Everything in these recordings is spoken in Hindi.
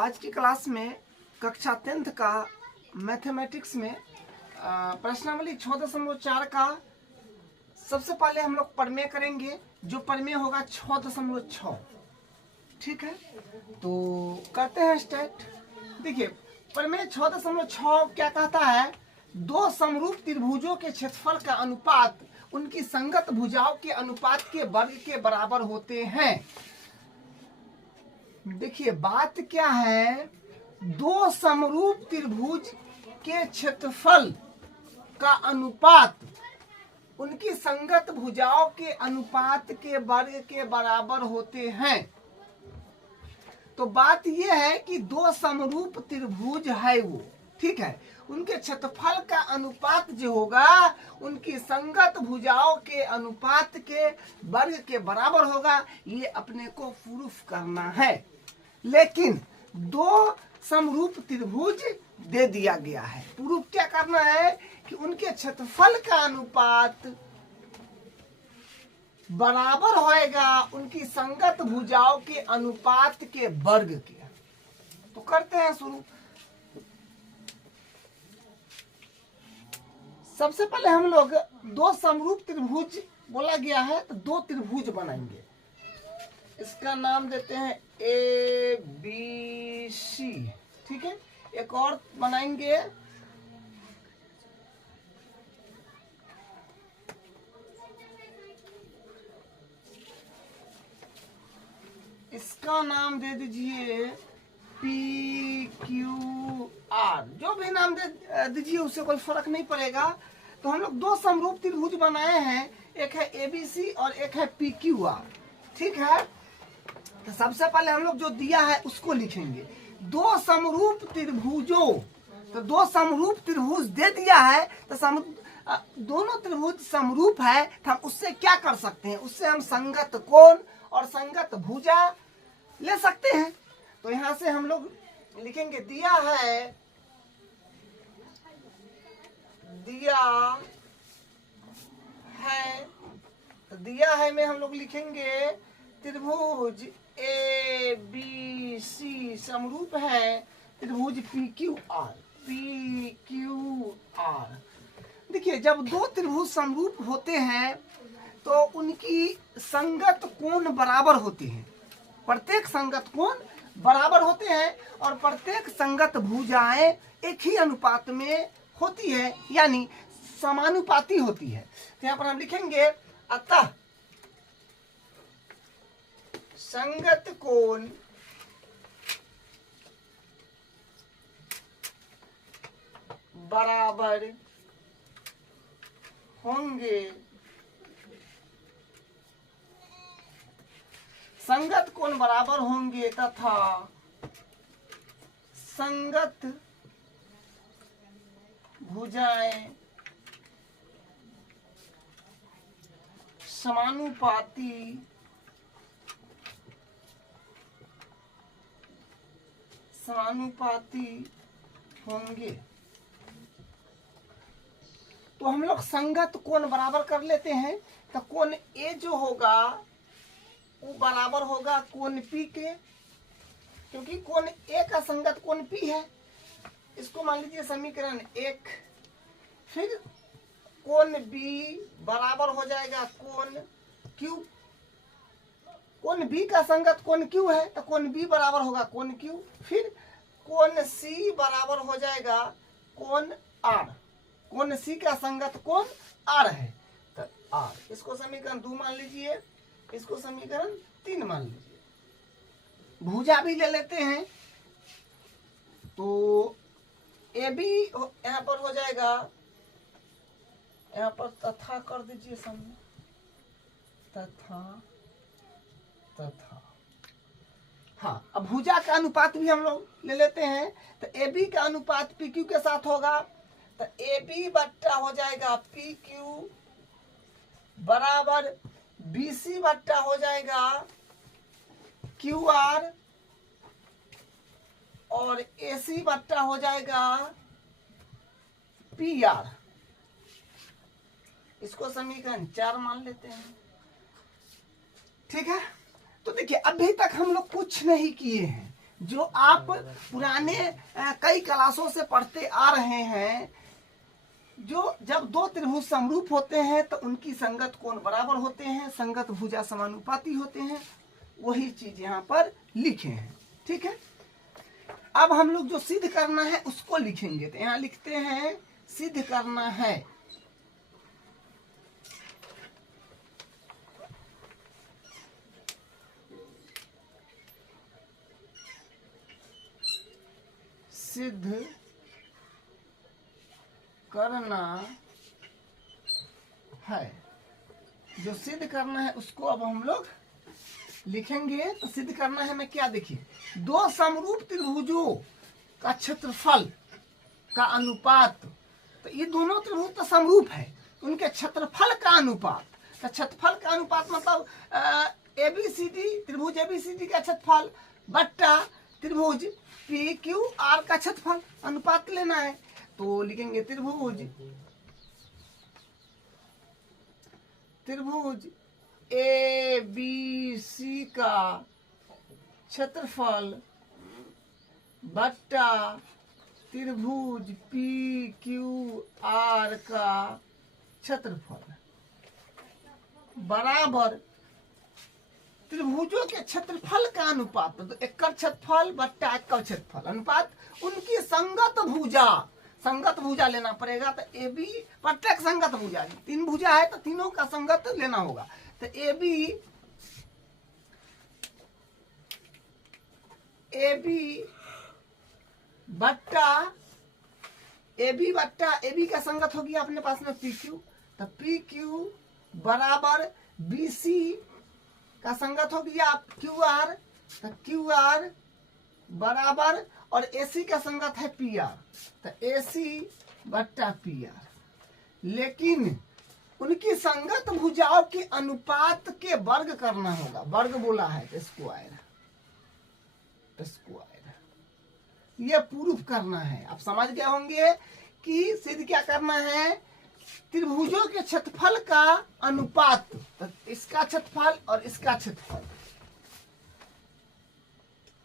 आज की क्लास में कक्षा 10th का मैथमेटिक्स में प्रश्नावली 6.4 का सबसे पहले हम लोग प्रमेय करेंगे। जो प्रमेय होगा 6.6। ठीक है, तो करते हैं स्टार्ट। देखिए प्रमेय 6.6 क्या कहता है, दो समरूप त्रिभुजों के क्षेत्रफल का अनुपात उनकी संगत भुजाओं के अनुपात के वर्ग के बराबर होते हैं। देखिए बात क्या है, दो समरूप त्रिभुज के क्षेत्रफल का अनुपात उनकी संगत भुजाओं के अनुपात के वर्ग के बराबर होते हैं। तो बात यह है कि दो समरूप त्रिभुज है वो, ठीक है, उनके क्षेत्रफल का अनुपात जो होगा उनकी संगत भुजाओं के अनुपात के वर्ग के बराबर होगा। ये अपने को प्रूफ करना है। लेकिन दो समरूप त्रिभुज दे दिया गया है, प्रूफ क्या करना है कि उनके क्षेत्रफल का अनुपात बराबर होएगा उनकी संगत भुजाओं के अनुपात के वर्ग के। तो करते हैं शुरू। सबसे पहले हम लोग दो समरूप त्रिभुज बोला गया है तो दो त्रिभुज बनाएंगे। इसका नाम देते हैं ए बी सी। ठीक है, एक और बनाएंगे, इसका नाम दे दीजिए पी क्यू आर। जो भी नाम दे दीजिए उससे कोई फर्क नहीं पड़ेगा। तो हम लोग दो समरूप त्रिभुज बनाए हैं, एक है एबीसी और एक है पी क्यू आर। ठीक है, तो सबसे पहले हम लोग जो दिया है उसको लिखेंगे। दो समरूप त्रिभुजों, तो दो समरूप त्रिभुज दे दिया है तो दोनों त्रिभुज समरूप है तो हम उससे क्या कर सकते हैं, उससे हम संगत कोण और संगत भुजा ले सकते हैं। तो यहां से हम लोग लिखेंगे दिया है में हम लोग लिखेंगे त्रिभुज ए बी सी समरूप है त्रिभुज पी क्यू आर। देखिए जब दो त्रिभुज समरूप होते हैं तो उनकी संगत कोण बराबर होते हैं, प्रत्येक संगत कोण बराबर होते हैं और प्रत्येक संगत भुजाएं एक ही अनुपात में होती है, यानी समानुपाती होती है। तो यहाँ पर हम लिखेंगे अतः संगत कोण बराबर होंगे, संगत कोण बराबर होंगे तथा संगत भुजाएं समानुपाती होंगे। तो हम लोग संगत कोण बराबर कर लेते हैं। तो कोण ए जो होगा वो बराबर होगा कोण पी के, क्योंकि कोण ए का संगत कोण पी है। इसको मान लीजिए समीकरण 1। फिर कोण बी बराबर हो जाएगा कोण क्यू, कोण बी का संगत कोण क्यू है तो कोण बी बराबर होगा कोण क्यू। फिर कोण सी बराबर हो जाएगा कोण आर, कोण सी का संगत कोण आर है तो आर। इसको समीकरण 2 मान लीजिए, इसको समीकरण 3 मान लीजिए। भुजा भी ले लेते हैं तो ए बी यहाँ पर हो जाएगा, यहाँ पर तथा कर दीजिए सामने, तथा। हाँ, अब भुजा का अनुपात भी हम लोग ले लेते हैं। तो ए बी का अनुपात पी क्यू के साथ होगा तो ए बी बट्टा हो जाएगा पी क्यू बराबर बी सी बट्टा हो जाएगा क्यू आर और ए सी बट्टा हो जाएगा पी आर। इसको समीकरण 4 मान लेते हैं। ठीक है, तो देखिए अभी तक हम लोग कुछ नहीं किए हैं, जो आप पुराने कई क्लासों से पढ़ते आ रहे हैं, जो जब दो त्रिभुज समरूप होते हैं तो उनकी संगत कोण बराबर होते हैं, संगत भुजा समानुपाती होते हैं, वही चीज यहाँ पर लिखे हैं। ठीक है, अब हम लोग जो सिद्ध करना है उसको लिखेंगे। तो यहाँ लिखते हैं सिद्ध करना है। सिद्ध करना है, जो सिद्ध करना है उसको अब हम लोग लिखेंगे। तो सिद्ध करना है में क्या, देखिए, दो समरूप त्रिभुजों का क्षेत्रफल का अनुपात, तो ये दोनों त्रिभुज तो समरूप है, उनके क्षेत्रफल का अनुपात। तो क्षेत्रफल का अनुपात मतलब ABCD, त्रिभुज ABCD का क्षेत्रफल बट्टा त्रिभुज PQR का क्षेत्रफल, अनुपात लेना है। तो लिखेंगे त्रिभुज ABC का क्षेत्रफल बट्टा त्रिभुज PQR का क्षेत्रफल बराबर त्रिभुजों के क्षेत्रफल का अनुपात। तो एकड़ क्षेत्रफल बट्टा एकड़ क्षेत्रफल अनुपात उनकी संगत भुजा लेना पड़ेगा। तो AB प्रत्येक संगत भुजा, तीन भुजा है तो तीनों का संगत लेना होगा। तो AB बट्टा AB का संगत हो गया अपने पास में PQ, तो PQ बराबर BC का संगत हो गया QR, तो QR बराबर, और AC का संगत है PR, तो AC बट्टा PR। लेकिन उनकी संगत भुजाओं के अनुपात के वर्ग करना होगा। वर्ग बोला है तो स्क्वायर, ये प्रूफ करना है। आप समझ गए होंगे कि सिद्ध क्या करना है, त्रिभुजों के क्षेत्रफल का अनुपात, तो इसका क्षेत्रफल और इसका क्षेत्रफल,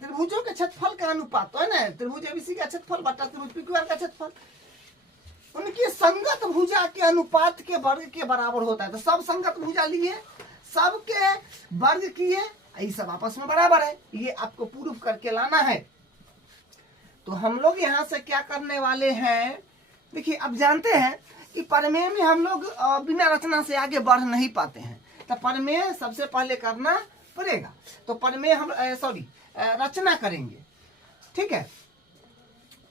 त्रिभुजों के क्षेत्रफल का अनुपात तो है ना, त्रिभुज ABC का क्षेत्रफल बटा त्रिभुज PQR का क्षेत्रफल, उनकी संगत भुजा के अनुपात के वर्ग के बराबर होता है। तो सब संगत भुजा लिए, सबके वर्ग किए, ये सब आपस में बराबर है, ये आपको प्रूफ करके लाना है। तो हम लोग यहाँ से क्या करने वाले हैं, देखिए, अब जानते हैं कि प्रमेय में हम लोग बिना रचना से आगे बढ़ नहीं पाते हैं, तो प्रमेय सबसे पहले करना पड़ेगा। तो प्रमेय हम रचना करेंगे। ठीक है,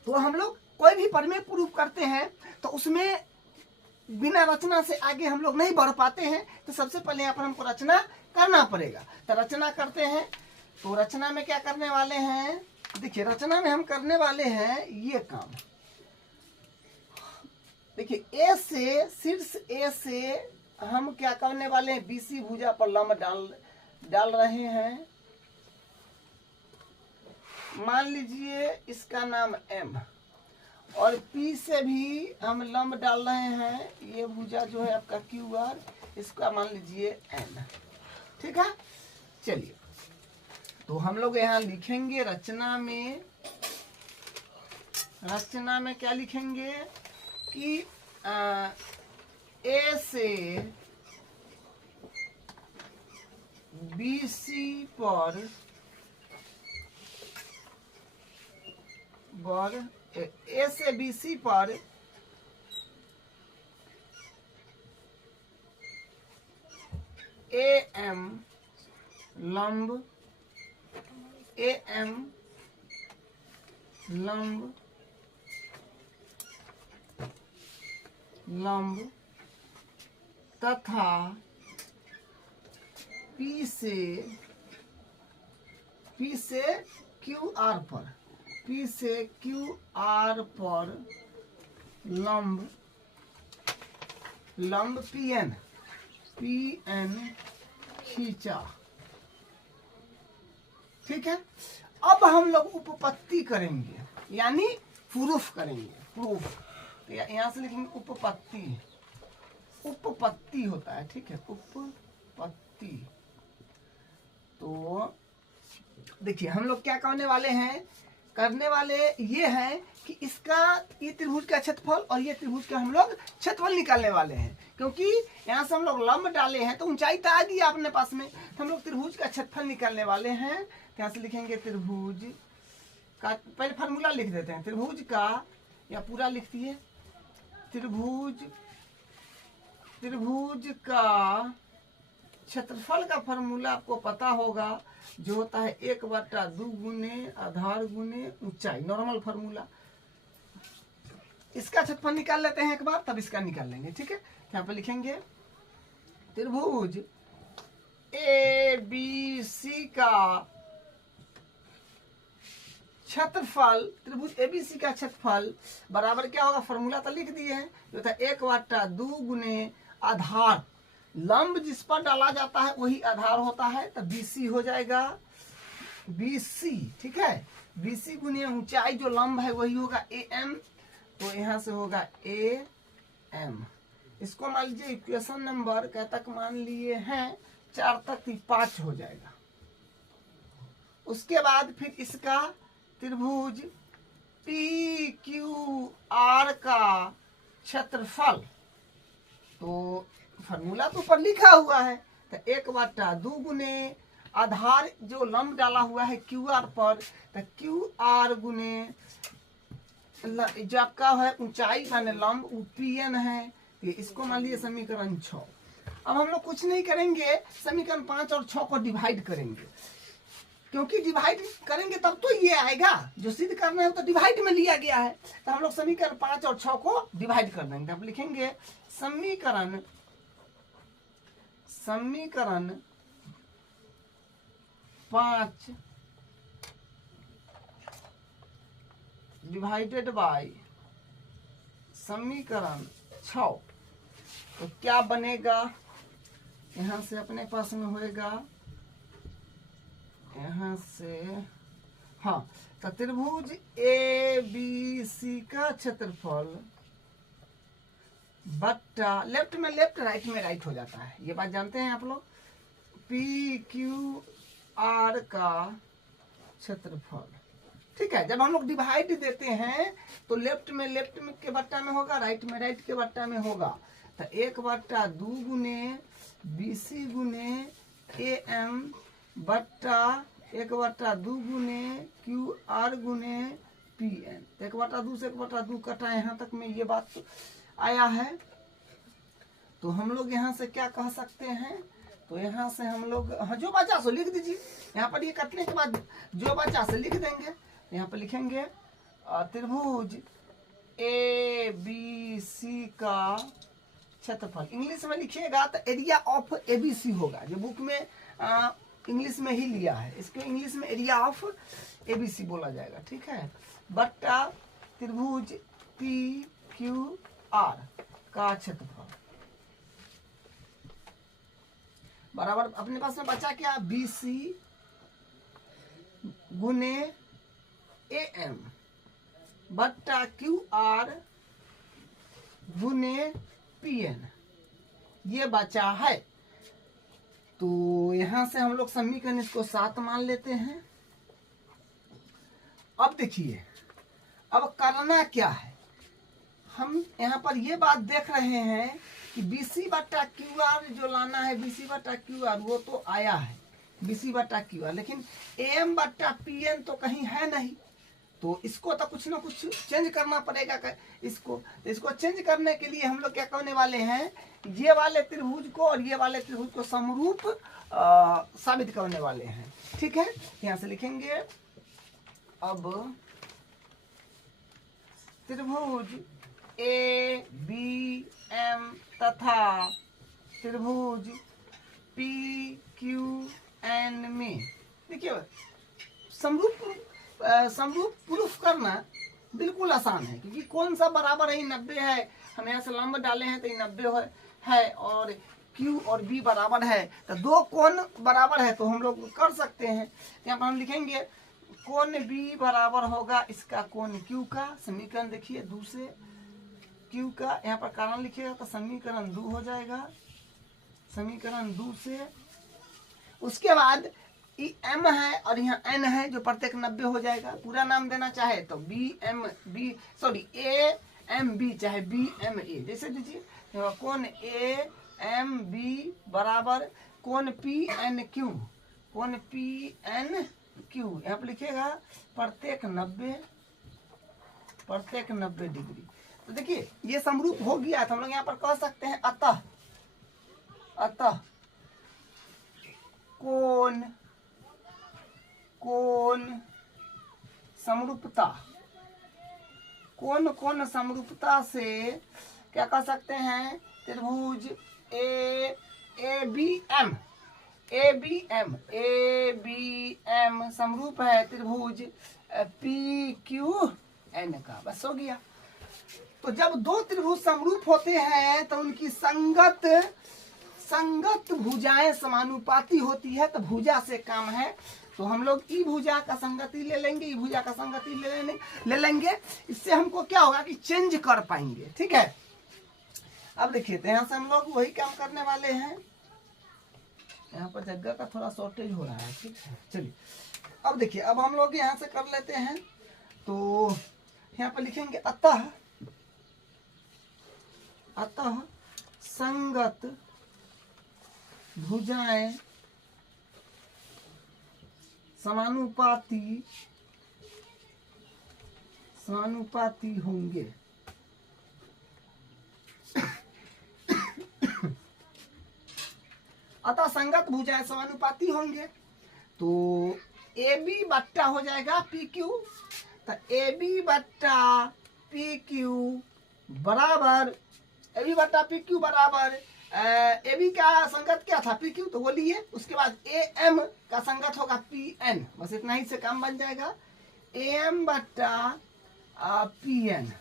तो हम लोग कोई भी प्रमेय प्रूफ करते हैं तो उसमें बिना रचना से आगे हम लोग नहीं बढ़ पाते हैं, तो सबसे पहले यहाँ पर हमको रचना करना पड़ेगा। तो रचना करते हैं। तो रचना में क्या करने वाले हैं, देखिए, रचना में हम करने वाले हैं ये काम। देखिए, A से, शीर्ष A से हम क्या करने वाले हैं, BC भुजा पर लंब डाल रहे हैं। मान लीजिए इसका नाम M, और P से भी हम लंब डाल रहे हैं, ये भुजा जो है आपका QR, इसका मान लीजिए N। ठीक है, चलिए, तो हम लोग यहाँ लिखेंगे रचना में क्या लिखेंगे कि A से BC पर A से BC पर AM लंब तथा P से QR पर, P से QR पर लंब PN खींचा। ठीक है, अब हम लोग उपपत्ति करेंगे, यानी प्रूफ करेंगे। प्रूफ यहाँ से लिखेंगे उपपत्ति होता है। ठीक है, उपपत्ति। तो देखिए हम लोग क्या करने वाले हैं, करने वाले ये हैं कि इसका ये त्रिभुज का क्षेत्रफल और ये त्रिभुज का हम लोग क्षेत्रफल निकालने वाले हैं, क्योंकि यहाँ से हम लोग लंब डाले हैं तो ऊंचाई तो आ गई अपने पास में, तो हम लोग त्रिभुज का क्षेत्रफल निकालने वाले हैं। तो यहाँ से लिखेंगे त्रिभुज का, पहले फार्मूला लिख देते हैं, त्रिभुज का, या पूरा लिख दिए, त्रिभुज का क्षेत्रफल का फार्मूला आपको पता होगा, जो होता है 1/2 गुने आधार गुने ऊंचाई, नॉर्मल फार्मूला। इसका क्षेत्रफल निकाल लेते हैं एक बार, तब इसका निकाल लेंगे, ठीक है। यहाँ पे लिखेंगे त्रिभुज ABC का क्षेत्रफल, त्रिभुज ABC का क्षेत्रफल बराबर क्या होगा, फार्मूला तो लिख दिए हैं, जो था 1/2 गुने आधार, लंब जिस पर डाला जाता है वही आधार होता है, तो BC हो जाएगा, BC, ठीक है। BC गुने ऊंचाई जो लंब है वही होगा AM, तो यहाँ से होगा AM। इसको मान लीजिए इक्वेशन नंबर क्या तक मान लिए हैं, 4 तक, 5 हो जाएगा। उसके बाद फिर इसका त्रिभुज PQR का क्षेत्रफल, तो फार्मूला तो ऊपर लिखा हुआ है, तो 1/2 गुने आधार जो लंब डाला हुआ है QR पर, तो QR गुने जो आपका है ऊंचाई माने लंब, वो PN है, तो इसको मान लीजिए समीकरण 6। अब हम लोग कुछ नहीं करेंगे, समीकरण 5 और 6 को डिवाइड करेंगे, क्योंकि डिवाइड करेंगे तब तो ये आएगा, जो सिद्ध करना है तो डिवाइड में लिया गया है, तो हम लोग समीकरण 5 और 6 को डिवाइड कर देंगे। अब लिखेंगे समीकरण 5 डिवाइडेड बाय समीकरण 6, तो क्या बनेगा, यहां से अपने पास में होएगा, यहां से, हाँ, तो त्रिभुज ABC का क्षेत्रफल बट्टा, लेफ्ट में लेफ्ट, राइट में राइट हो जाता है, ये बात जानते हैं आप लोग, PQR का क्षेत्रफल, ठीक है। जब हम लोग डिवाइड देते हैं तो लेफ्ट में लेफ्ट में के बट्टा में होगा, राइट में राइट के बट्टा में होगा, तो 1/2 गुने BC गुने AM बट्टा 1/2 गुने QR गुने PN, 1/2 से 1/2 कटा, यहाँ तक में ये बात आया है। तो हम लोग यहाँ से क्या कह सकते हैं, तो यहाँ से हम लोग, हाँ, जो बचा सो लिख दीजिए, यहाँ पर ये कटने के बाद जो बचा से लिख देंगे। यहाँ पर लिखेंगे त्रिभुज ABC का क्षेत्रफल, इंग्लिश में लिखिएगा तो एरिया ऑफ ABC होगा, जो बुक में इंग्लिश में ही लिया है, इसको इंग्लिश में एरिया ऑफ ABC बोला जाएगा, ठीक है, बट्टा त्रिभुज PQR का क्षेत्रफल बराबर, अपने पास में बचा क्या, BC गुने AM बट्टा QR गुने PN, ये बचा है। तो यहां से हम लोग समीकरण इसको 7 मान लेते हैं। अब देखिए, अब करना क्या है, हम यहाँ पर ये बात देख रहे हैं कि BC/QR जो लाना है, BC/QR वो तो आया है, BC/QR, लेकिन AM/PN तो कहीं है नहीं, तो इसको तो कुछ ना कुछ चेंज करना पड़ेगा। इसको चेंज करने के लिए हम लोग क्या करने वाले हैं, ये वाले त्रिभुज को और ये वाले त्रिभुज को समरूप साबित करने वाले हैं, ठीक है। यहाँ से लिखेंगे, अब त्रिभुज ABM तथा त्रिभुज PQN में, देखिए समरूप प्रूफ करना बिल्कुल आसान है, क्योंकि कौन सा बराबर है, 90 है, हम यहाँ से लंब डाले हैं तो 90 है, और Q और B बराबर है, तो 2 कोण बराबर है, तो हम लोग कर सकते हैं। यहाँ पर हम लिखेंगे कोण B बराबर होगा इसका कोण Q का, समीकरण देखिए 2 से Q का, यहाँ पर कारण लिखिएगा तो समीकरण 2 हो जाएगा, समीकरण 2 से। उसके बाद ई एम है और यहाँ एन है जो प्रत्येक 90 हो जाएगा। पूरा नाम देना चाहे तो ए एम बी चाहे बी एम ए जैसे दीजिए। कोण ए एम बी बराबर कोण पी एन क्यू, कोण पी एन क्यू यहाँ पर लिखिएगा प्रत्येक 90 डिग्री। तो देखिए ये समरूप हो गया तो हम लोग यहाँ पर कह सकते हैं अतः कोण समरूपता, कोण समरूपता से क्या कह सकते हैं, त्रिभुज ए बी एम समरूप है त्रिभुज पी क्यू एन का। बस हो गया। तो जब दो त्रिभुज समरूप होते हैं तो उनकी संगत भुजाएं समानुपाती होती है। तो भुजा से काम है तो हम लोग ई भुजा का संगति ले लेंगे, ई भुजा का संगति ले लेंगे। इससे हमको क्या होगा कि चेंज कर पाएंगे। ठीक है, अब देखिए तो यहाँ से हम लोग वही काम करने वाले हैं। यहाँ पर जगह का थोड़ा शॉर्टेज हो रहा है। ठीक है, चलिए अब देखिए अब हम लोग यहाँ से कर लेते हैं। तो यहाँ पर लिखेंगे अतः संगत भुजाएं समानुपाती होंगे। अतः संगत भुजाएं समानुपाती होंगे तो ए बी बट्टा हो जाएगा पी क्यू। तो ए बी बट्टा पी क्यू बराबर ए बी का संगत क्या था पी क्यू, तो वो लिए। उसके बाद ए एम का संगत होगा पी एन। बस इतना ही से काम बन जाएगा, ए एम बट्टा पी एन।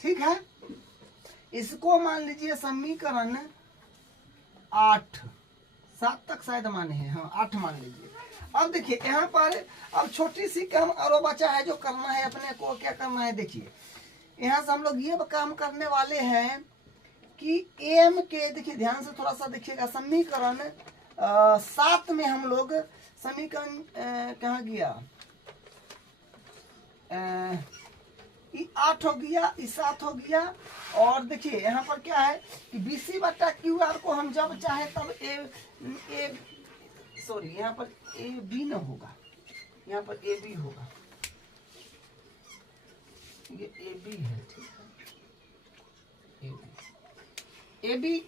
ठीक है, इसको मान लीजिए समीकरण 8 7 तक शायद माने हैं, हाँ 8 मान लीजिए। अब देखिए यहाँ पर अब छोटी सी काम और बचा है जो करना है अपने को। क्या करना है देखिए, यहाँ से हम लोग ये काम करने वाले हैं कि एम के, देखिए ध्यान से थोड़ा सा देखिएगा, समीकरण 7 में हम लोग समीकरण कहाँ गया, ई 8 हो गया, ई 7 हो गया। और देखिए यहाँ पर क्या है कि BC बट्टा QR को हम जब चाहे तब यहाँ पर AB न होगा, यहाँ पर AB होगा, ये AB है। ठीक है, AB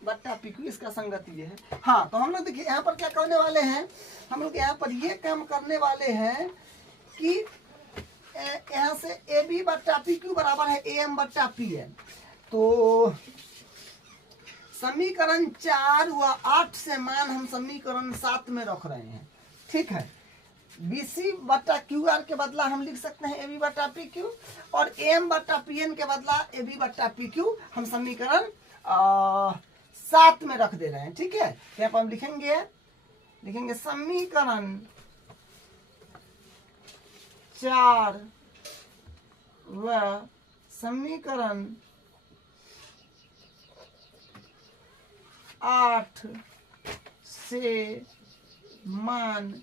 बट्टा PQ इसका संगति ये है। हाँ, तो हम लोग देखिए यहाँ पर क्या करने वाले हैं, हम लोग यहाँ पर ये काम करने वाले हैं कि यहाँ से AB बट्टा PQ बराबर है AM बट्टा PN। तो समीकरण 4 व 8 से मान हम समीकरण 7 में रख रहे हैं। ठीक है, BC बट्टा QR के बदला हम लिख सकते हैं AB बट्टा PQ और AM बट्टा PN के बदला AB बट्टा PQ हम समीकरण 7 में रख दे रहे हैं। ठीक है, यहाँ पर हम लिखेंगे समीकरण 4 व समीकरण 8 से मान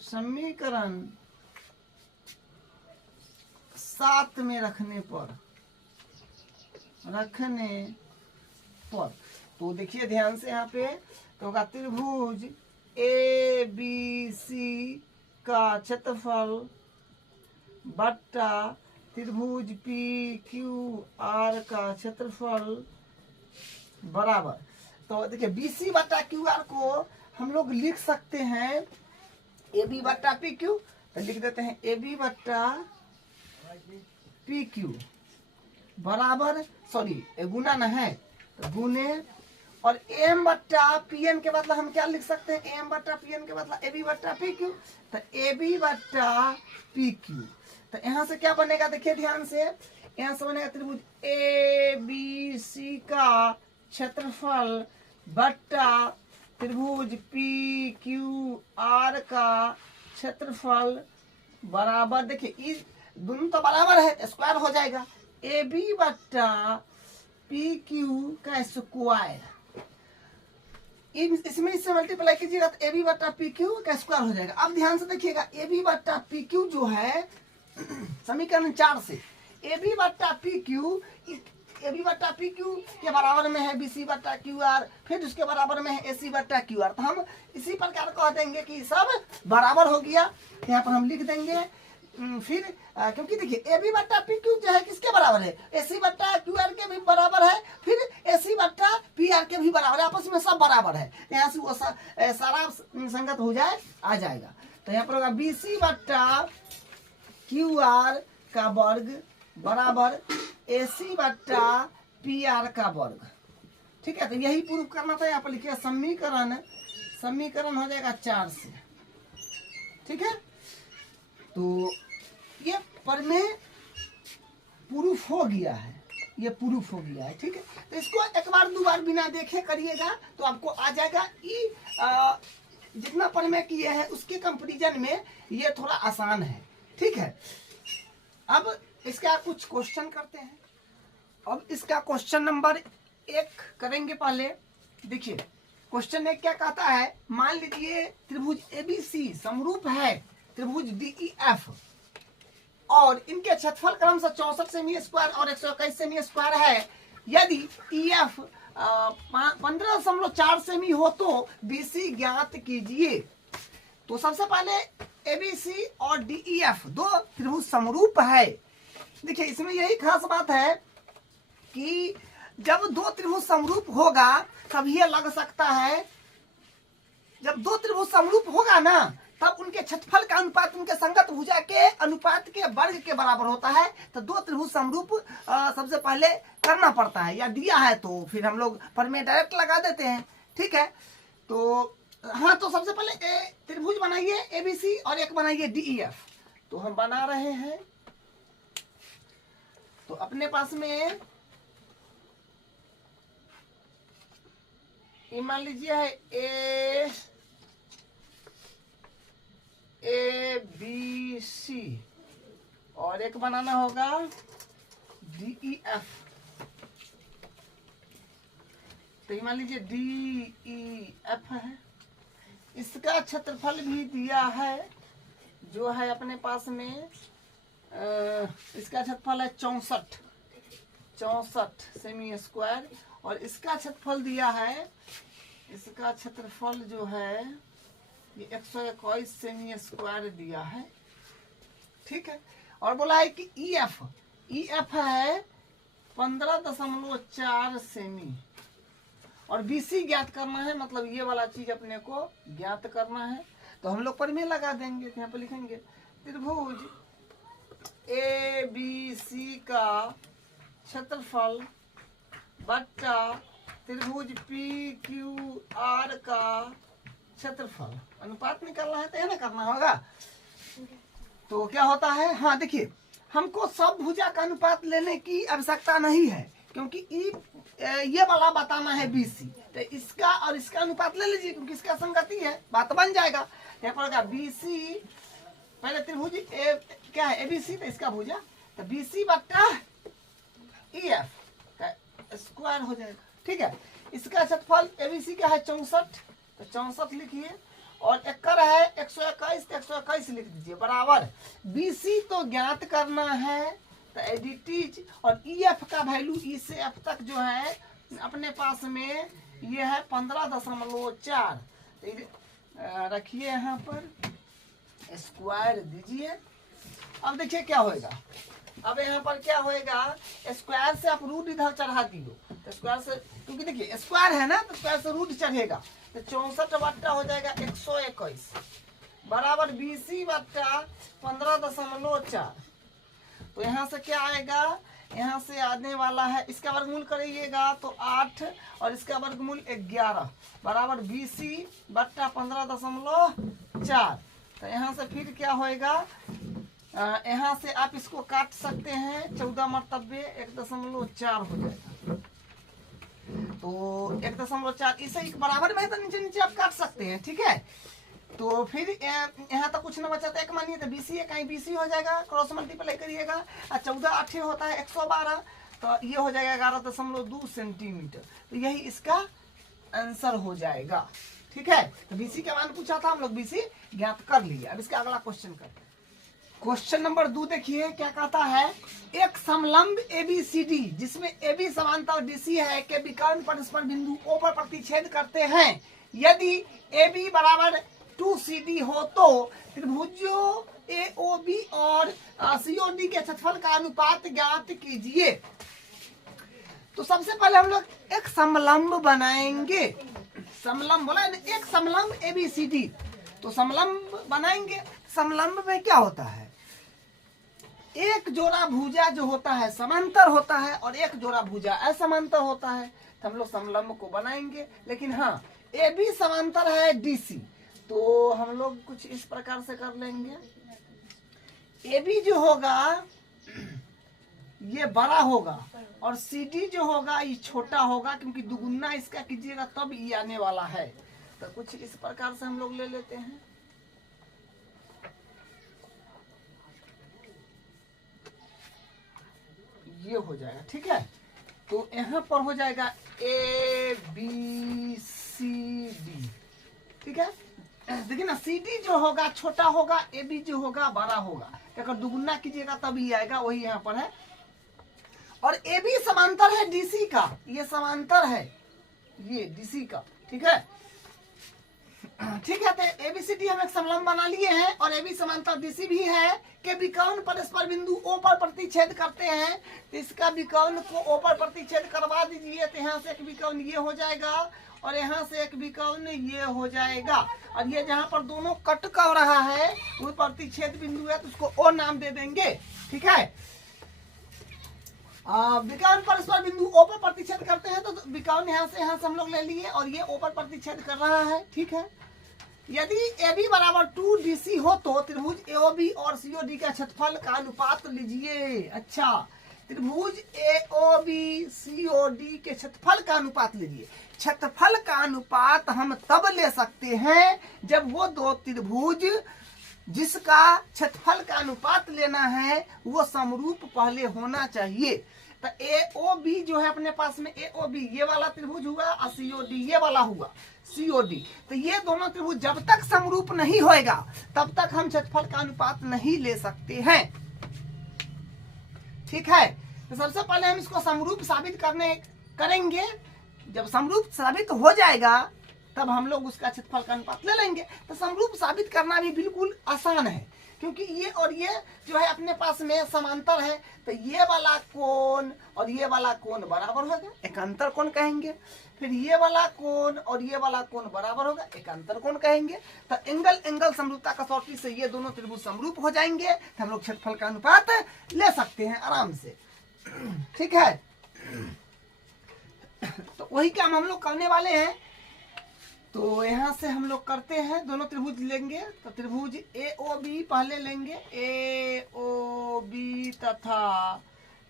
समीकरण 7 में रखने पर तो देखिए ध्यान से यहाँ पे तो होगा त्रिभुज ABC का क्षेत्रफल बट्टा त्रिभुज PQR का क्षेत्रफल बराबर। तो देखिए BC बट्टा QR को हम लोग लिख सकते हैं AB बट्टा PQ, तो लिख देते हैं AB बट्टा PQ बराबर, सॉरी गुना न है तो गुने, और AM बट्टा PN के बदला हम क्या लिख सकते हैं, AM बट्टा PN के बदला AB बट्टा PQ। तो AB बट्टा PQ, तो यहाँ से क्या बनेगा देखिए ध्यान से, यहाँ से बनेगा त्रिभुज ABC का क्षेत्रफल बट्टा त्रिभुज PQR का क्षेत्रफल बराबर, देखिए इस दोनों तो बराबर है, स्क्वायर हो जाएगा, AB बट्टा PQ का स्क्वायर इसमें इससे मल्टीप्लाई कीजिएगा तो ए बी बट्टा पी क्यू का स्क्वायर हो जाएगा। अब ध्यान से देखिएगा, ए बी बट्टा पी क्यू जो है समीकरण 4 से ए बी बट्टा पी क्यू, ए बी बट्टा पी क्यू के बराबर में है बी सी बट्टा क्यू आर, फिर उसके बराबर में है ए सी बट्टा क्यू आर। तो हम इसी प्रकार कह देंगे कि सब बराबर हो गया। यहाँ पर हम लिख देंगे फिर क्योंकि देखिए ए बी बट्टा पी क्यू जो है किसके बराबर है, ए सी बट्टा क्यू आर के भी बराबर है, फिर ए सी बट्टा पी आर के भी बराबर है, आपस में सब बराबर है। यहाँ से वो सारा संगत हो जाए आ जाएगा। तो यहाँ पर होगा बी सी बट्टा क्यू आर का वर्ग बराबर ए सी बट्टा पी आर का वर्ग। ठीक है, तो यही प्रूफ करना था। यहाँ पर लिखिए समीकरण हो जाएगा 4 से। ठीक है, तो ये प्रमेय प्रूफ हो गया है, ये प्रूफ हो गया है। ठीक है, तो इसको एक बार दो बार बिना देखे करिएगा तो आपको आ जाएगा। जितना प्रमेय किए हैं उसके कंपैरिजन में ये थोड़ा आसान है। ठीक है, अब इसका कुछ क्वेश्चन करते हैं। अब इसका क्वेश्चन नंबर 1 करेंगे। पहले देखिए क्वेश्चन 1 क्या कहता है, मान लीजिए त्रिभुज एबीसी समरूप है त्रिभुज DEF और इनके क्षेत्रफल क्रमशः 64 सेमी स्क्वायर और 121 सेमी स्क्वायर है। यदि EF 15.4 सेमी हो तो BC ज्ञात कीजिए। तो सबसे पहले ABC और DEF दो त्रिभुज समरूप है। देखिए इसमें यही खास बात है कि जब दो त्रिभुज समरूप होगा तब ये लग सकता है, जब दो त्रिभुज समरूप होगा ना तब उनके क्षेत्रफल का अनुपात उनके संगत भुजा के अनुपात के वर्ग के बराबर होता है। तो दो त्रिभुज समरूप सबसे पहले करना पड़ता है, या दिया है तो फिर हम लोग प्रमेय डायरेक्ट लगा देते हैं। ठीक है, तो हाँ, तो सबसे पहले त्रिभुज बनाइए एबीसी और एक बनाइए DEF। तो हम बना रहे हैं। तो अपने पास में मान लीजिए है ABC और एक बनाना होगा DEF। तो मान लीजिए DEF है, इसका क्षेत्रफल भी दिया है जो है अपने पास में इसका क्षेत्रफल है 64 सेमी स्क्वायर और इसका क्षेत्रफल दिया है, इसका क्षेत्रफल जो है ये 121 सेमी स्क्वायर दिया है। ठीक है, और बोला है कि EF है 15.4 सेमी और BC ज्ञात करना है, मतलब ये वाला चीज अपने को ज्ञात करना है। तो हम लोग प्रमेय लगा देंगे। यहाँ पर लिखेंगे त्रिभुज ABC का क्षेत्रफल बट्टा त्रिभुज PQR का क्षेत्रफल, अनुपात निकालना है तो यह ना करना होगा। तो क्या होता है, हाँ देखिए हमको सब भुजा का अनुपात लेने की आवश्यकता नहीं है क्योंकि ये वाला बताना है BC। तो इसका और इसका अनुपात ले लीजिए क्योंकि इसका संगति है, बात बन जाएगा। यहाँ पर BC पहले त्रिभुज क्या है ABC, तो इसका भुजा तो BC बट्टा EF का स्क्वायर हो जाएगा। ठीक है, इसका क्षेत्रफल ABC का है 64, तो 64 लिखिए और एकर है 121, तो 121 लिख दीजिए बराबर BC तो ज्ञात करना है। तो एडिटीज और EF का वैल्यू E से F तक जो है अपने पास में ये है 15.4। रखिए यहाँ पर स्क्वायर दीजिए। अब देखिए क्या होएगा, अब यहाँ पर क्या होएगा, स्क्वायर से आप रूट इधर चढ़ा दियो तो स्क्वायर से, क्योंकि देखिए स्क्वायर है ना तो स्क्वायर से रूट चढ़ेगा। तो 64 बट्टा हो जाएगा 121 बराबर BC बट्टा 15.4। तो यहाँ से क्या आएगा, यहाँ से आने वाला है, इसका वर्गमूल करिएगा तो 8 और इसका वर्गमूल 11 बराबर BC बट्टा 15.4। तो यहाँ से फिर क्या होएगा, यहाँ से आप इसको काट सकते हैं 14 मरतबे 1.4 हो जाएगा। तो 1.4 इसे एक बराबर में तो नीचे नीचे आप काट सकते हैं। ठीक है, तो फिर यहाँ तक कुछ न बचा तो एक मानिए तो BC है, कहीं BC हो जाएगा, क्रॉस मल्टीप्लाई करिएगा और 14 8 होता है 112, तो ये हो जाएगा 11.2 सेंटीमीटर। तो यही इसका आंसर हो जाएगा। ठीक है, तो बीसी का मान पूछा था, हम लोग बीसी ज्ञात कर लिया। अब इसका अगला क्वेश्चन करते हैं। क्वेश्चन नंबर 2 देखिए क्या कहता है। एक समलंब ABCD जिसमें AB समांतर DC है के विकर्ण परस्पर बिंदु O पर प्रतिच्छेद करते हैं। यदि AB बराबर 2CD हो तो त्रिभुजों AOB और COD के क्षेत्रफल का अनुपात ज्ञात कीजिए। तो सबसे पहले हम लोग एक समलंब बनाएंगे। समलंब बोला एक समलंब ABCD, तो समलंब बनाएंगे। समलंब में क्या होता है, एक जोड़ा भुजा जो होता है समांतर होता है और एक जोड़ा भुजा असमांतर होता है। तो हम लोग समलंब को बनाएंगे। लेकिन हाँ, AB समांतर है DC, तो हम लोग कुछ इस प्रकार से कर लेंगे। AB जो होगा ये बड़ा होगा और CD जो होगा ये छोटा होगा, क्योंकि दुगुना इसका कीजिएगा तब ये आने वाला है। तो कुछ इस प्रकार से हम लोग ले लेते हैं। ये हो जाएगा। ठीक है, तो यहाँ पर हो जाएगा ABCD। ठीक है, देखिए ना, CD जो होगा छोटा होगा, AB जो होगा बड़ा होगा। अगर दुगुना कीजिएगा तब ये आएगा, वही यहाँ पर है। और AB समांतर है DC का, ये समांतर है ये DC का। ठीक है, ठीक है, तो ABCD हम एक समलंब बना लिए हैं और AB समांतर DC भी है कि विकर्ण परस्पर बिंदु O पर प्रतिच्छेद करते हैं। तो इसका विकर्ण को O पर प्रतिच्छेद करवा दीजिए। तो यहाँ से एक विकर्ण ये हो जाएगा और यहाँ से एक विकर्ण ये हो जाएगा। और ये जहाँ पर दोनों कट कर रहा है वो प्रतिच्छेद बिंदु है, तो उसको O नाम दे देंगे। ठीक है, विकर्ण परस्पर बिंदु O पर प्रतिच्छेद करते हैं, तो विकर्ण यहाँ से हम लोग ले लिए और ये O पर प्रतिच्छेद कर रहा है। ठीक है, यदि AB बराबर 2DC हो तो त्रिभुज AOB और COD का क्षेत्रफल का अनुपात लीजिए। अच्छा, त्रिभुज AOB COD के क्षेत्रफल का अनुपात लीजिए। क्षेत्रफल का अनुपात हम तब ले सकते हैं जब वो दो त्रिभुज जिसका क्षेत्रफल का अनुपात लेना है वो समरूप पहले होना चाहिए। तो AOB जो है अपने पास में, AOB ये वाला त्रिभुज हुआ और COD ये वाला हुआ COD। तो ये दोनों त्रिभुज जब तक समरूप नहीं होएगा तब तक हम क्षेत्रफल का अनुपात नहीं ले सकते हैं। ठीक है, तो सबसे पहले हम इसको समरूप साबित करेंगे। जब समरूप साबित हो जाएगा तब हम लोग उसका क्षेत्रफल का अनुपात ले लेंगे। तो समरूप साबित करना भी बिल्कुल आसान है, क्योंकि ये और ये जो है अपने पास में समांतर है। तो ये वाला कोण और ये वाला कोण बराबर होगा, एकांतर कोण कहेंगे। फिर ये वाला कोण और ये वाला कोण बराबर होगा, एकांतर कोण कहेंगे। तो एंगल समरूपता कसौटी से ये दोनों त्रिभुज समरूप हो जाएंगे। तो हम लोग क्षेत्रफल का अनुपात ले सकते हैं आराम से। ठीक है, तो वही काम हम लोग करने वाले हैं। तो यहाँ से हम लोग करते हैं, दोनों त्रिभुज लेंगे। तो त्रिभुज AOB पहले लेंगे, AOB तथा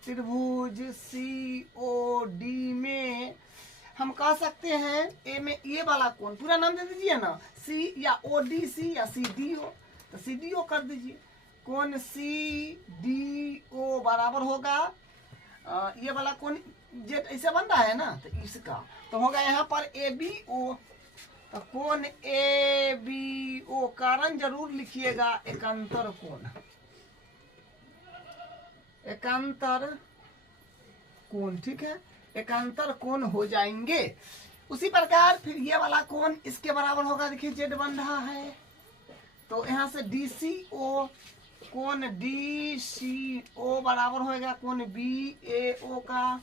त्रिभुज COD में हम कह सकते हैं A में ये वाला कोण, पूरा नाम दे दीजिए ना, C या ODC या CDO। तो CDO कर दीजिए। कोण CDO बराबर होगा ये वाला कोण जेड ऐसे बन रहा है ना, तो इसका तो होगा यहाँ पर ABO। तो कोण ABO, कारण जरूर लिखिएगा, एकांतर कोण, एकांतर कोण। ठीक है, एकांतर कोण हो जाएंगे। उसी प्रकार फिर ये वाला कोण इसके बराबर होगा, देखिए जेड बन रहा है। तो यहाँ से DCO, कोण DCO बराबर होगा कोण BAO का,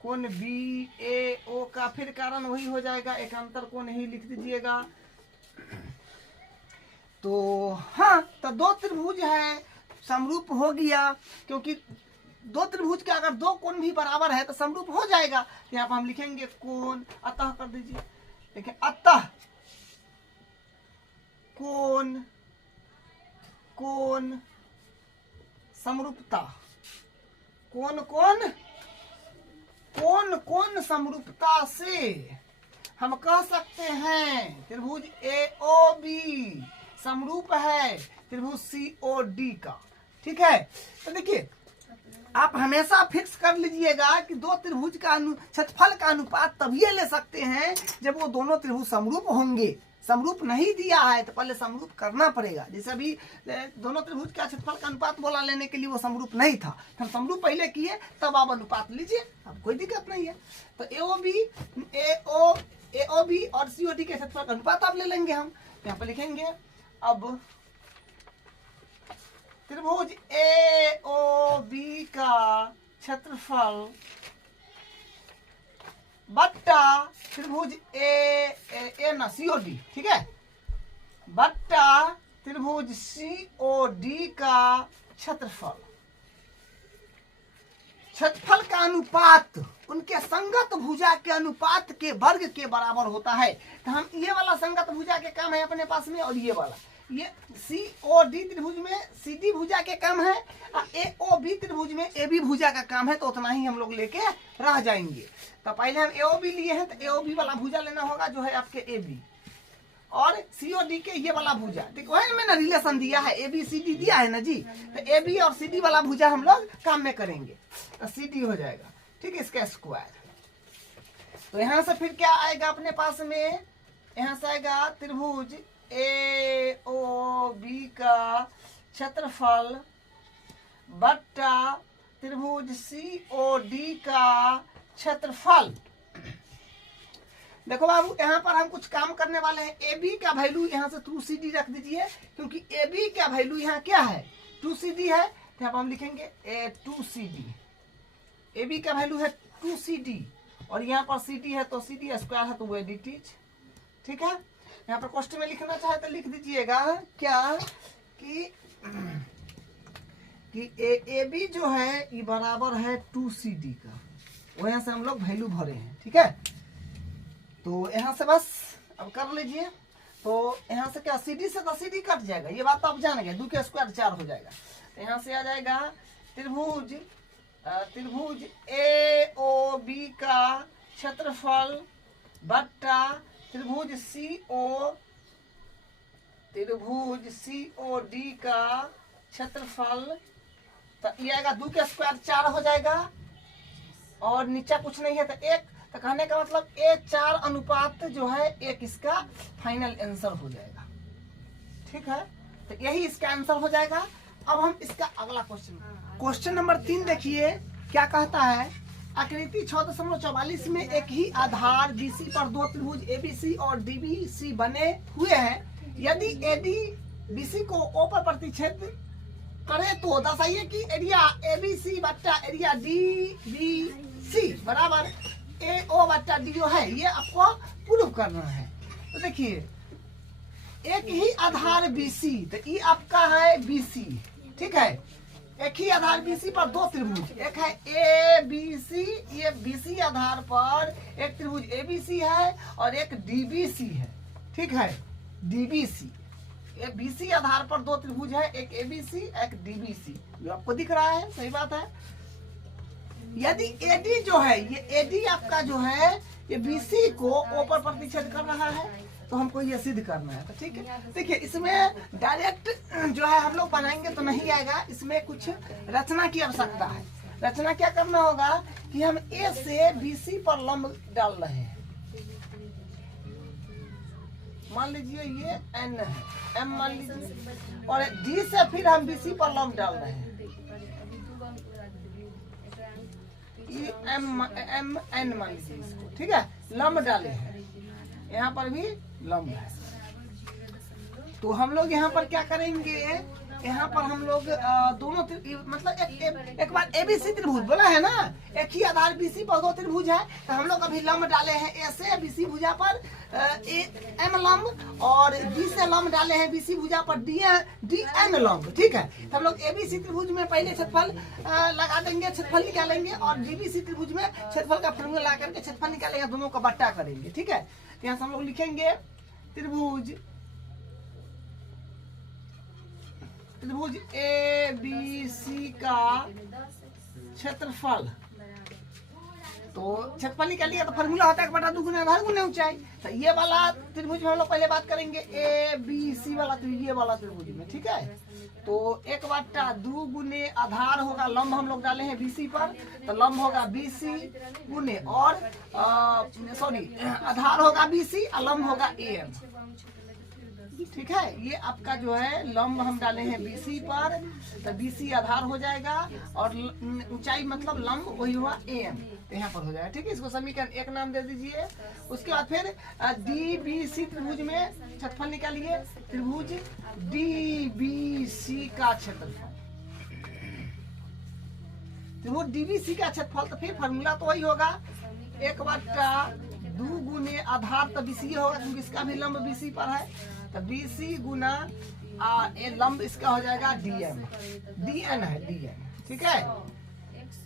कोण BAO का। फिर कारण वही हो जाएगा, एकांतर कोण ही लिख दीजिएगा। तो हाँ, तो दो त्रिभुज है समरूप हो गया, क्योंकि दो त्रिभुज के अगर दो कोण भी बराबर है तो समरूप हो जाएगा। तो यहाँ पर हम लिखेंगे कोण, अतः कर दीजिए। देखिए, अतः कोण, कोण समरूपता, कोण कोण कोण कोण समरूपता से हम कह सकते हैं त्रिभुज AOB समरूप है त्रिभुज COD का। ठीक है, तो देखिए आप हमेशा फिक्स कर लीजिएगा कि दो त्रिभुज का क्षेत्रफल का अनुपात तभी ले सकते हैं जब वो दोनों त्रिभुज समरूप होंगे। समरूप नहीं दिया है तो पहले समरूप करना पड़ेगा। जैसे अभी दोनों त्रिभुज का क्षेत्रफल का अनुपात बोला लेने के लिए वो समरूप नहीं था, हम समरूप पहले किए तब आप अनुपात लीजिए, अब कोई दिक्कत नहीं है। तो एओबी और सीओडी के क्षेत्रफल का अनुपात आप ले लेंगे। हम यहाँ पर लिखेंगे अब त्रिभुज एओबी का क्षेत्रफल बट्टा त्रिभुज ए ना सीओडी, ठीक है, बट्टा त्रिभुज सीओडी का क्षेत्रफल। क्षेत्रफल का अनुपात उनके संगत भुजा के अनुपात के वर्ग के बराबर होता है। तो हम ये वाला संगत भुजा के काम है अपने पास में, और ये वाला ये सीओडी त्रिभुज में सीडी भुजा के काम है, और एओबी त्रिभुज में एबी भुजा का काम है। तो उतना ही हम लोग लेके रह जाएंगे। तो पहले हम एओबी लिए हैं तो एओबी वाला भुजा लेना होगा जो है आपके एबी, और सीओडी के ये वाला भुजा, देखो है मैंने रिलेशन दिया है, एबी सीडी दिया है ना जी। तो एबी और सीडी वाला भुजा हम लोग काम में करेंगे, तो सीडी हो जाएगा, ठीक है, इसका स्क्वायर। तो यहाँ से फिर क्या आएगा अपने पास में, यहाँ से आएगा त्रिभुज एओबी का क्षेत्रफल बट्टा त्रिभुज सीओडी का क्षेत्रफल। देखो बाबू यहाँ पर हम कुछ काम करने वाले हैं। ए बी का वैल्यू यहाँ से 2CD रख दीजिए, क्योंकि ए बी का वैल्यू यहाँ क्या है 2CD है। तो यहाँ पर हम लिखेंगे 2CD। ए बी का वैल्यू है 2CD और यहाँ पर CD है तो CD स्क्वायर है तो वो एडिटीज, ठीक है। यहाँ पर क्वेश्चन में लिखना चाहे तो लिख दीजिएगा क्या कि ए बी जो है ये बराबर है 2CD का, वो यहाँ से हम लोग वैल्यू भरे हैं, ठीक है। तो यहाँ से बस अब कर लीजिए। तो यहाँ से क्या CD से तो CD कट जाएगा, ये बात तो आप जान गए, 2 के स्क्वायर 4 हो जाएगा। तो यहाँ से आ जाएगा त्रिभुज एओबी का क्षेत्रफल बट्टा त्रिभुज सीओडी का क्षेत्रफल। तो ये आएगा 2 के स्क्वायर 4 हो जाएगा और नीचे कुछ नहीं है तो 1। तो कहने का मतलब A4 अनुपात जो है 1 इसका फाइनल आंसर हो जाएगा, ठीक है। तो यही इसका आंसर हो जाएगा। अब हम इसका अगला क्वेश्चन नंबर 3 देखिए क्या कहता है। आकृति 6.44 में एक ही आधार BC पर 2 त्रिभुज ABC और DBC बने हुए हैं। यदि AD BC को O पर प्रतिच्छेद करे तो दर्शाइए कि एरिया ABC बट्टा एरिया DBC बराबर AO बट्टा DO है। ये आपको प्रूफ करना है। तो देखिए एक ही आधार BC, तो ये आपका है BC, ठीक है। एक ही आधार BC पर 2 त्रिभुज, एक है ABC, ये BC आधार पर एक त्रिभुज ABC है और एक DBC है, ठीक है, DBC। ये BC आधार पर 2 त्रिभुज है, एक ABC एक DBC, जो आपको दिख रहा है, सही बात है। यदि AD जो है ये AD आपका जो है ये BC को O पर प्रतिच्छेद कर रहा है तो हमको ये सिद्ध करना है। तो ठीक है, देखिए इसमें डायरेक्ट जो है हम लोग बनाएंगे तो नहीं आएगा, इसमें कुछ रचना की आवश्यकता है। रचना क्या करना होगा कि हम A से BC पर लंब डाल रहे हैं। मान लीजिए ये N है, M मान लीजिए, और D से फिर हम BC पर लंब डाल रहे हैं। ये M N मान लीजिए इसको, ठीक है, लंब डाले हैं, यहाँ पर भी लंब है। तो हम लोग यहाँ पर क्या करेंगे, यहाँ पर हम लोग दोनों मतलब एक बार ABC त्रिभुज बोला है ना, एक ही आधार BC पर 2 त्रिभुज है, तो हम लोग अभी लंब डाले हैं A से BC भुजा पर M लंब, और D से लंब डाले हैं BC भुजा पर DN लंब, ठीक है। तो हम लोग ABC त्रिभुज में पहले क्षेत्रफल लगा देंगे, क्षेत्रफल निकालेंगे, और DBC त्रिभुज में क्षेत्रफल का फॉर्मूला लगा करके क्षेत्रफल निकालेंगे, दोनों का बट्टा करेंगे, ठीक है। यहाँ से हम लोग लिखेंगे त्रिभुज ABC का क्षेत्रफल। तो क्षेत्रफल निकालिए तो फॉर्मूला होता है 1/2 गुना आधार गुना ऊंचाई। तो ये वाला त्रिभुज में हम लोग पहले बात करेंगे ABC वाला त्रिभुज, ये वाला त्रिभुज में, ठीक है। तो 1/2 गुने आधार होगा, लंब हम लोग डाले हैं BC पर, तो लंब होगा BC गुने और सॉरी आधार होगा BC और लंब होगा AM। ठीक है, ये आपका जो है लंब हम डाले हैं BC पर, तो BC आधार हो जाएगा और ऊंचाई मतलब लंब वही हुआ AM, तो यहाँ पर हो जाएगा। ठीक है, इसको समीकरण 1 नाम दे दीजिए। उसके बाद फिर DBC त्रिभुज में क्षेत्रफल निकालिए। त्रिभुज DBC का क्षेत्रफल, त्रिभुज DBC का क्षेत्रफल, तो फिर फॉर्मूला तो वही होगा 1/2 गुने आधार, तो BC होगा क्योंकि इसका भी लंब BC पर है, तो BC गुना ये लंब इसका हो जाएगा DN है DN। ठीक है,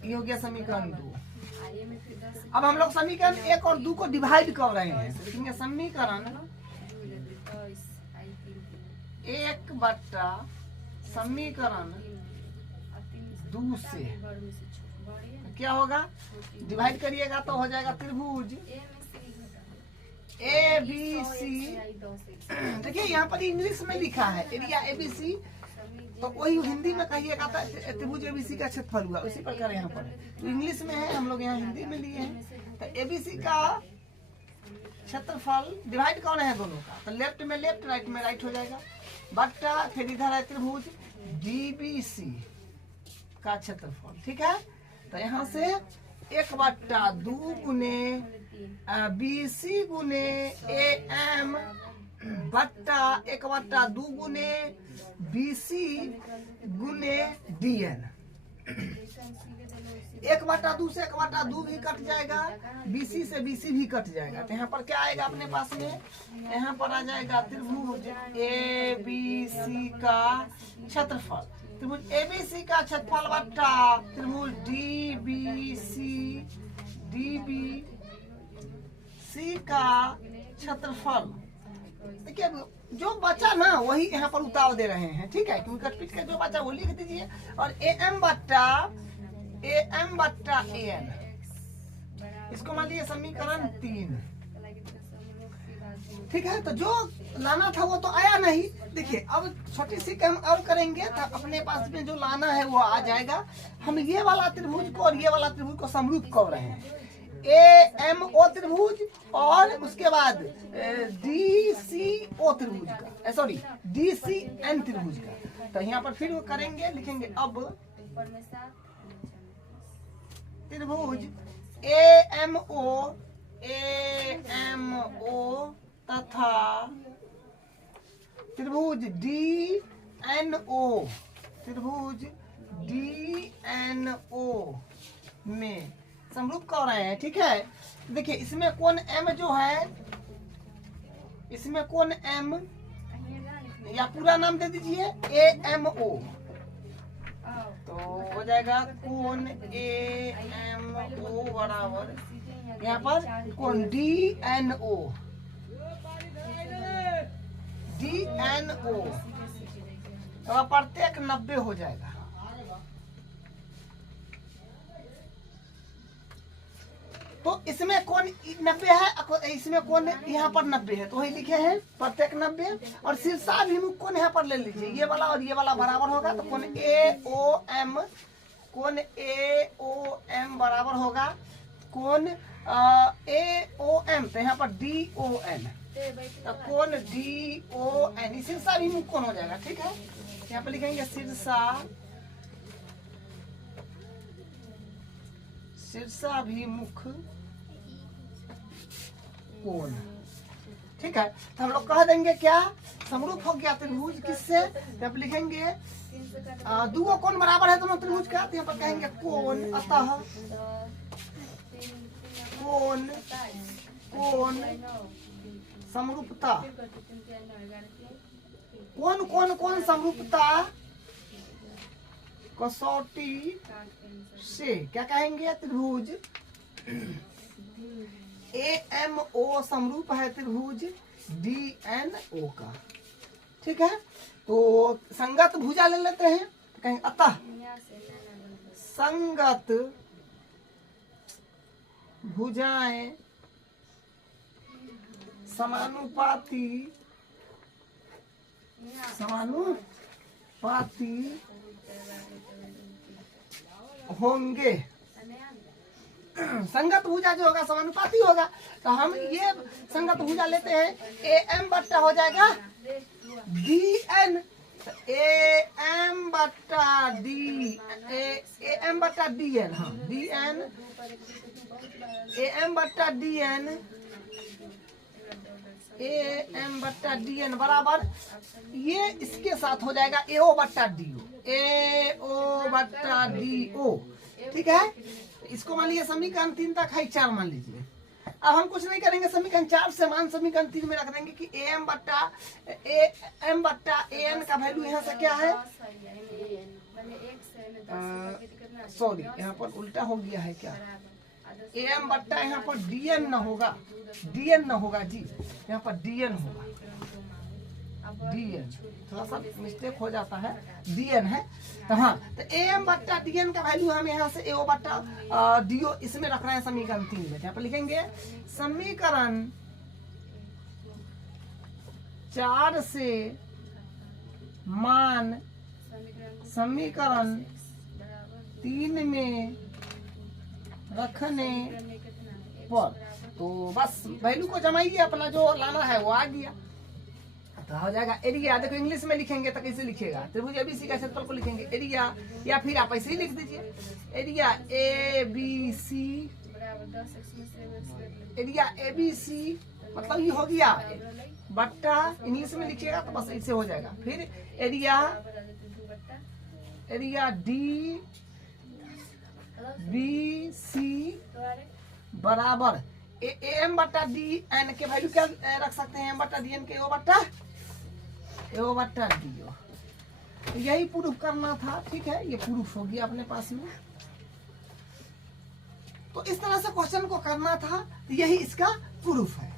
ये हो गया समीकरण 2। अब हम लोग समीकरण 1 और 2 को डिवाइड कर रहे हैं, तो लिखेंगे समीकरण 1 बट्टा समीकरण 2 से क्या होगा, डिवाइड करिएगा तो हो जाएगा त्रिभुज ABC। देखिए यहाँ पर इंग्लिश में लिखा है एरिया ABC, तो वही हिंदी में कहिएगा तो त्रिभुज ABC का क्षेत्रफल हुआ, उसी प्रकार यहाँ पर तो इंग्लिश में है, हम लोग यहाँ हिंदी में लिए हैं। तो ABC का क्षेत्रफल डिवाइड कौन है दोनों का, तो लेफ्ट में लेफ्ट, राइट में राइट हो जाएगा, बट्टा फिर इधर है त्रिभुज DBC का क्षेत्रफल। ठीक है, तो यहाँ से 1/2 गुने BC गुने AM बट्टा 1/2 गुने BC गुने DN। 1/2 से 1/2 भी कट जाएगा, BC से BC भी कट जाएगा, तो यहाँ पर क्या आएगा अपने पास में, यहाँ पर आ जाएगा त्रिभुज ABC का क्षेत्रफल, त्रिभुज ABC का क्षेत्रफल बट्टा त्रिभुज DBC का क्षेत्रफल। देखिए जो बचा ना वही यहाँ पर उतार दे रहे हैं। ठीक है, क्योंकि कट पीट के जो बचा वो लिख दीजिए, और AM बट्टा AN, इसको मान लीजिए समीकरण 3। ठीक है, तो जो लाना था वो तो आया नहीं। देखिए अब छोटी सी काम और करेंगे तो अपने पास में जो लाना है वो आ जाएगा। हम ये वाला त्रिभुज को और ये वाला त्रिभुज को समरूप कर रहे हैं, AMO त्रिभुज और उसके बाद DCO त्रिभुज का, सॉरी DCN त्रिभुज का। तो यहाँ पर फिर वो करेंगे, लिखेंगे अब त्रिभुज AMO तथा त्रिभुज DNO में समरूप कर रहे हैं। ठीक है, देखिए इसमें कोण M जो है, इसमें कोण M या पूरा नाम दे दीजिए AMO, तो हो जाएगा कोण AMO बराबर यहाँ पर कोण DNO, तो प्रत्येक 90 हो जाएगा। तो इसमें कोण 90 है, इसमें कोण यहाँ पर 90 है, तो वही लिखे हैं प्रत्येक 90, और शीर्षाभिमुख कोण यहाँ पर ले लीजिए, ये वाला और ये वाला बराबर होगा, तो कोण AOM बराबर होगा कोण AOM, तो यहाँ पर DON, तो कोण DON शीर्षाभिमुख कोण हो जाएगा। ठीक है, यहाँ पर लिखेंगे शीर्षाभिमुख कोण। ठीक है, तो हम लोग कह देंगे क्या, समरूप हो गया त्रिभुज किससे, जब लिखेंगे दो कोण बराबर है दोनों त्रिभुज का, तो यहाँ पर कहेंगे कोण, अतः कोण समरूपता, कौन समरूपता कसौटी से क्या कहेंगे, त्रिभुज AMO समरूप है त्रिभुज DNO का। ठीक है, तो संगत भुजा ले लेते हैं, तो कहेंगे अतः संगत भुजाएं समानुपाती समानुपाती होंगे। संगत भुजा जो होगा समानुपाती होगा, तो हम ये संगत भुजा लेते हैं, ए एम बट्टा हो जाएगा डी एन, ए एम बट्टा डी, ए एम बट्टा डी एन, हाँ डी एन, ए एम बट्टा डी एन, ए एम बट्टा डी एन बराबर ये इसके साथ हो जाएगा ए ओ बट्टा डी ओ, ए ओ बट्टा डी ओ। ठीक है, इसको मान लीजिए समीकरण 3 तक है, 4 मान लीजिए। अब हम कुछ नहीं करेंगे, समीकरण 4 से मान समीकरण 3 में रख देंगे कि ए एम बट्टा ए एन का वैल्यू यहाँ से क्या है, सॉरी यहाँ पर उल्टा हो गया है क्या, ए एम बट्टा यहाँ पर डी एन न होगा, डी एन न होगा जी, यहाँ पर डी एन होगा, डी एन थोड़ा सा मिस्टेक हो जाता है, डी एन है। तो हाँ, तो ए एम बट्टा डी एन का वैल्यू हम यहाँ से ए ओ बट्टा डी ओ इसमें रख रहे हैं समीकरण 3 में। यहाँ पर लिखेंगे समीकरण 4 से मान समीकरण 3 में रखने पर, तो बस वैल्यू को जमाइए, अपना जो लाना है वो आ गया, तो हो जाएगा एरिया। देखो इंग्लिश में लिखेंगे तो कैसे लिखेगा, त्रिभुज एबीसी का क्षेत्रफल को लिखेंगे एरिया, या फिर आप ऐसे ही लिख दीजिए area A B C, area A B C मतलब ये हो गया बट्टा, इंग्लिश में लिखिएगा तो बस ऐसे हो जाएगा। फिर एरिया डी बी सी बराबर ए एम बट्टा डी एन के वैल्यू क्या रख सकते हैं, एम बट्टा डी एन के ओ बट्टा डी ओ। यही प्रूफ करना था। ठीक है, ये प्रूफ हो गया अपने पास में। तो इस तरह से क्वेश्चन को करना था, यही इसका प्रूफ है।